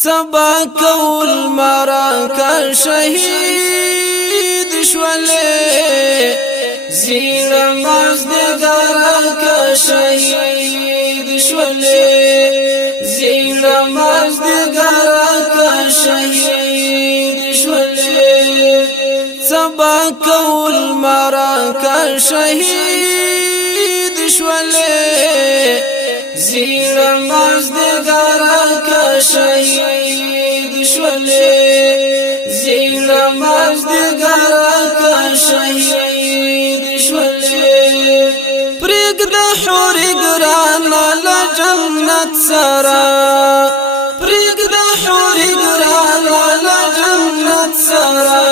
سبا کول مراکا شهید شولی زیر مازدگارکا شهید شولی زیر مازدگارکا شهید شولی سبا کول مراکا شهید شولی زیر مازدگارکا شهید شولی زیر مازدگارکا شهید شولی پرګد حوري ګرانا لجنت سرا پرګد حوري ګرانا لجنت سرا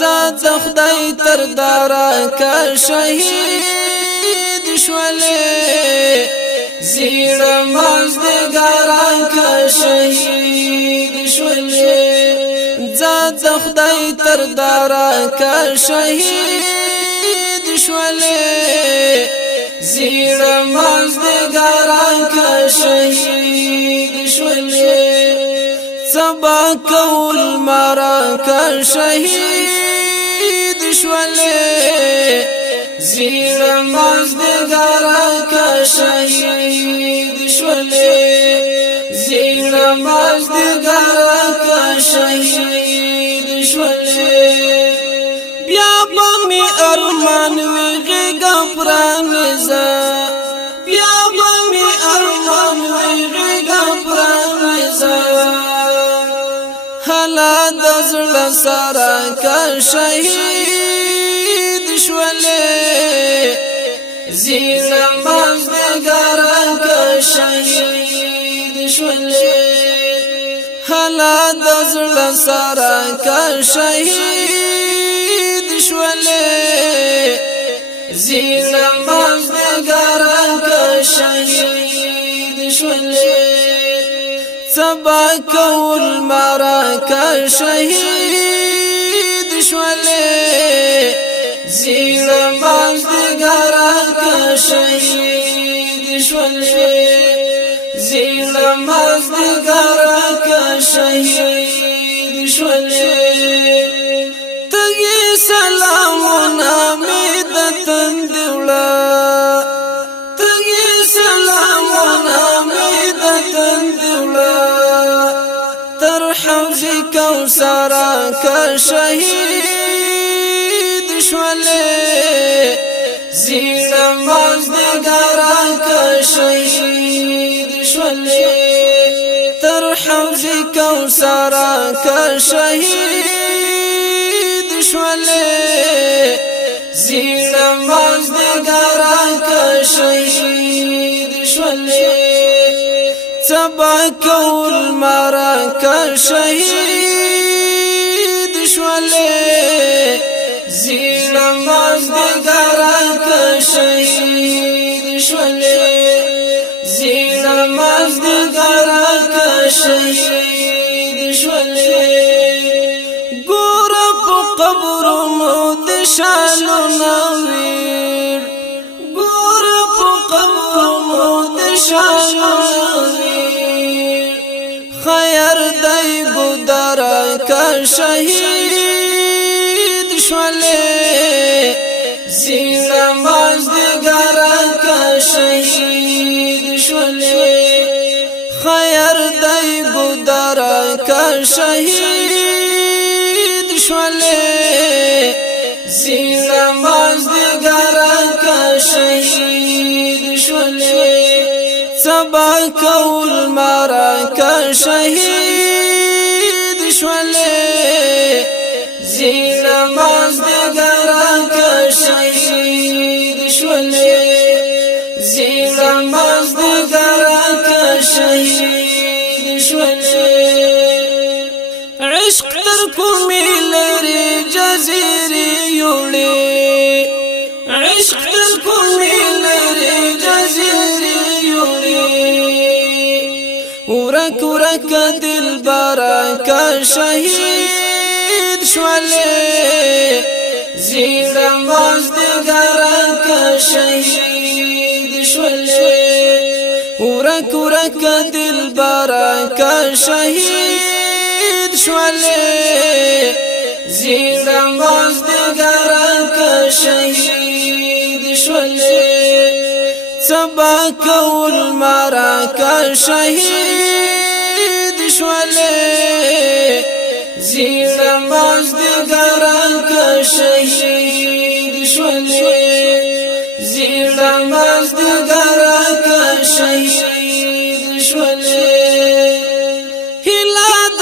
زاد خدای تر دارکا شهید شولی زیر مازدگارکا شهید شولی زاد خدای تر دارکا شهید شولی زیر مازدگارکا شهید شولی سبا کول مراکا شهید شولی زیر مازدگارکا شهید شولی زیر مازدگارکا شهید شولی بیا بامی ارمان وی غیگا پرانیزا بیا بامی ارمان وی غیگا پرانیزا حالا دزل سراکا شهید شولی زیر مازدگارکا شهید شولی حالا دزل سراکا شهید شولی زیر مازدگارکا شهید شولی سبا کول مراکا شهید شولی زیر مازدگارکا شهید شولی زیر مازدگارکا شهید شولی تگی سلامونا میدتن دیولا تگی سلامونا میدتن دیولا تر حوزی کوثرکا شهید شولی زیر مازدگارکا شهید شولی تر حوزی کوثرکا شهید شولی زیر مازدگارکا شهید شولی سبا کول مراکا شهید شولی زیر مازدگارکا شهید شولی زیر مازدگارکا شهید شولی ګور په قبرونو د شالو نویر ګور په قبرونو د شالو نویر خیر دای ګدارکا شهید شولی زیر مازدگارکا شهید شولی خیر دای ګدارکا شهید شولی زیر مازدگارکا شهید شولی سبا کول مراکا شهید شولی زیر مازدگارکا شهید شولی زیر مازدگارکا شهید شولی عشق تر کومی لري جزيري یوړي عشق تر کومی لري جزيري یوړي ورک ورک دلبرکا شهید شولی زیر مازدگارکا شهید شولی ورک ورک دلبرا کا شهید شوله زیرا مازدگرا کا شهید شوله سبا کول مرا کا شهید شوله زیرا مازدگرا کا شهید شوله زیرا مازدگرا کا شهید شوله هلا د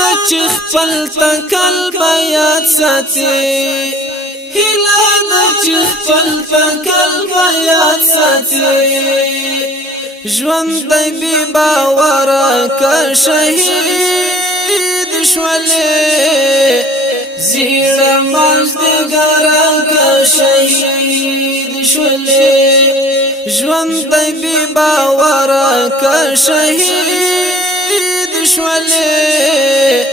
خپل تکل بیات ساتي هلا د خپل تکل بیات ساتي ژوند دی بی باور کا شهید شوله زیرا مازدگرا کا شهید شوله ژوند دی بی باور کا شهید شوله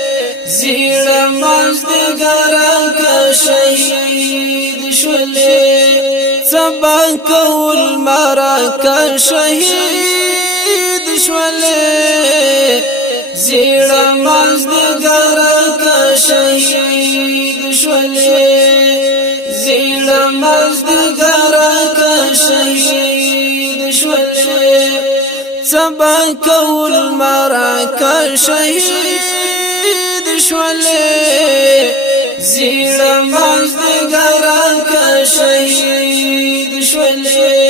زیرا مازدگرا کا شهید شوله سبا کول مرا کا شهید شوله زیرا مازدگرا کا شهید شوله زیرا مازدگرا کا شهید شوله سبا کول مرا کا شهید شوله زیرا مازدگرا کا شهید شوله